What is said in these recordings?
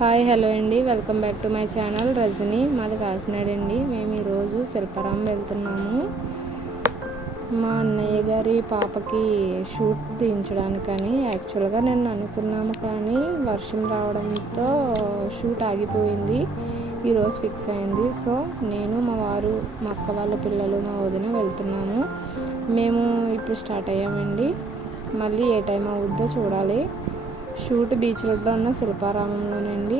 Hi hello అండి, welcome back to my channel Rajani. మాది కాకినాడ అండి. మేము ఈరోజు శిల్పారామం వెళ్తున్నాము. మా అన్నయ్య గారి పాపకి షూట్ తీయించడానికని. యాక్చువల్గా నేను అనుకున్నాము, కానీ వర్షం రావడంతో షూట్ ఆగిపోయింది. ఈరోజు ఫిక్స్ అయింది. సో నేను, మా వారు, మా అక్క వాళ్ళ పిల్లలు, మా వదిన వెళ్తున్నాము. మేము ఇప్పుడు స్టార్ట్ అయ్యామండి. మళ్ళీ ఏ టైం అవుద్దో చూడాలి. షూట్ బీచ్ రోడ్లో ఉన్న శిల్పారామంలోనండి.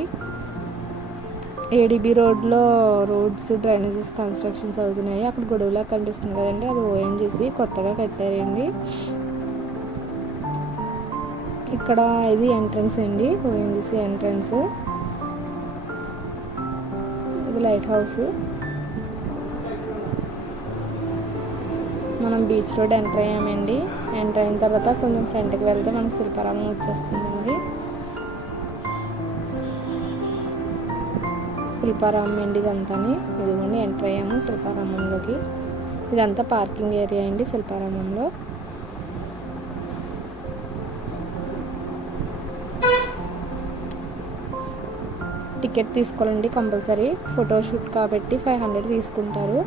ఏడిబి రోడ్లో రోడ్స్, డ్రైనేజెస్ కన్స్ట్రక్షన్స్ అవుతున్నాయి. అక్కడ గొడవలా కనిపిస్తుంది కదండి, అది ఓఎన్జీసీ కొత్తగా కట్టారండి. ఇక్కడ ఇది ఎంట్రన్స్ అండి, ఓఎన్జీసీ ఎంట్రన్స్. ఇది లైట్ హౌస్. మనం బీచ్ రోడ్ ఎంటర్ అయ్యామండి. ఎంటర్ అయిన తర్వాత కొంచెం ఫ్రంట్కి వెళ్తే మనకు శిల్పారామం వచ్చేస్తుందండి. శిల్పారామం అండి ఇదంతా. ఇదిగోండి ఎంటర్ అయ్యాము శిల్పారామంలోకి. ఇదంతా పార్కింగ్ ఏరియా అండి శిల్పారామంలో. టికెట్ తీసుకోవాలండి కంపల్సరీ. ఫోటోషూట్ కాబట్టి 500 తీసుకుంటారు.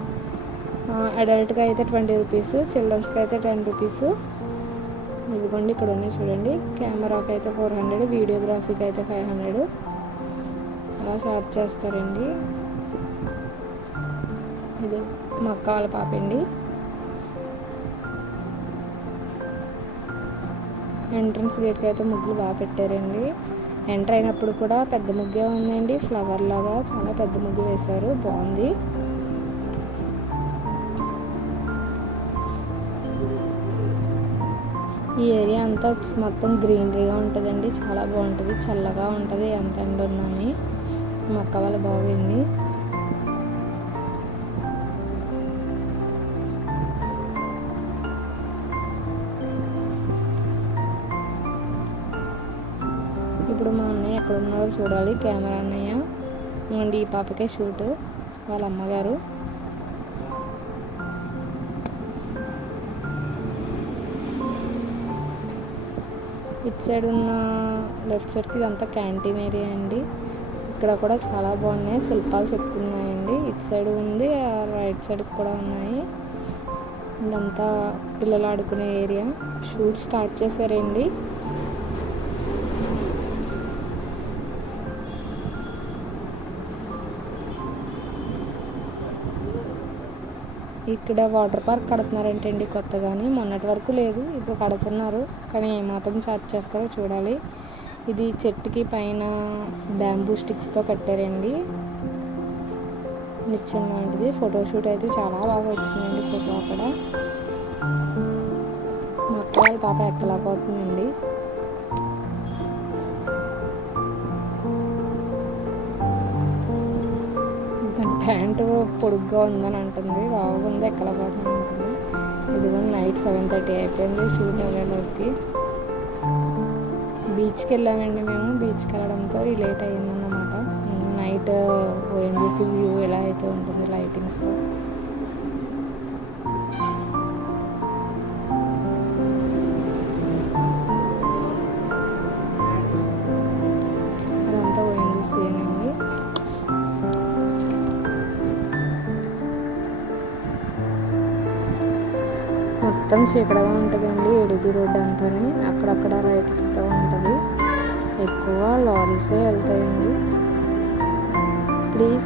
అడల్ట్గా అయితే 20 రూపీస్, చిల్డ్రన్స్కి అయితే 10 రూపీస్. ఇదిగోండి ఇక్కడ ఉన్నాయి చూడండి. కెమెరాకి అయితే 400, వీడియోగ్రఫీకి అయితే 500 అలా చార్జ్ చేస్తారండి. ఇది మా అక్క వాళ్ళ పాప అండి. ఎంట్రన్స్ గేట్కి అయితే ముగ్గులు బాగా పెట్టారండి. ఎంటర్ అయినప్పుడు కూడా పెద్ద ముగ్గే ఉందండి, ఫ్లవర్ లాగా చాలా పెద్ద ముగ్గు వేశారు, బాగుంది. ఈ ఏరియా అంతా మొత్తం గ్రీనరీగా ఉంటుందండి, చాలా బాగుంటుంది, చల్లగా ఉంటుంది. ఎంత ఎండ ఉందని. మా అక్క వాళ్ళ బాగుంది. ఇప్పుడు మా అన్నయ్య ఎక్కడ ఉన్నారో చూడాలి. కెమెరా అన్నయ్య అండి. ఈ పాపకే షూట్, వాళ్ళ అమ్మగారు. ఇటు సైడ్ ఉన్న లెఫ్ట్ సైడ్కి ఇదంతా క్యాంటీన్ ఏరియా అండి. ఇక్కడ కూడా చాలా బాగున్నాయి, శిల్పాలు చెక్కున్నాయండి. ఇటు సైడ్ ఉంది, రైట్ సైడ్కి కూడా ఉన్నాయి. ఇదంతా పిల్లలు ఆడుకునే ఏరియా. షూట్ స్టార్ట్ చేశారండి. ఇక్కడ వాటర్ పార్క్ కడుతున్నారంటండి కొత్తగాని. మొన్నటి వరకు లేదు, ఇప్పుడు కడుతున్నారు. కానీ ఏమాత్రం ఛార్జ్ చేస్తారో చూడాలి. ఇది చెట్టుకి పైన బ్యాంబూ స్టిక్స్తో కట్టారండి, నిచ్చెన లాంటిది. ఫోటోషూట్ అయితే చాలా బాగా వచ్చిందండి ఫోటో అక్కడ. మా అక్క వాళ్ళ పాప ఎక్కలేకపోతుందండి. ప్యాంటు పొడుగ్గా ఉందని అంటుంది, బాగుంది, ఎక్కలేకపోతుంది అంటుంది. ఇదిగో నైట్ 7:30 అయిపోయింది షూట్ అయ్యేలోకి. బీచ్కి వెళ్ళామండి మేము. బీచ్కి వెళ్ళడంతో ఈ లేట్ అయ్యిందన్నమాట. నైట్ ఓఎన్జీసీ వ్యూ ఎలా అయితే ఉంటుంది లైటింగ్స్తో. అదంతా ఓఎన్జీసీ అండి. మొత్తం చీకటిగా ఉంటుందండి ఏడిబి రోడ్ అంతా. అక్కడక్కడ రైట్స్తో ఉంటుంది. ఎక్కువ లారీసే వెళ్తాయండి. ప్లీజ్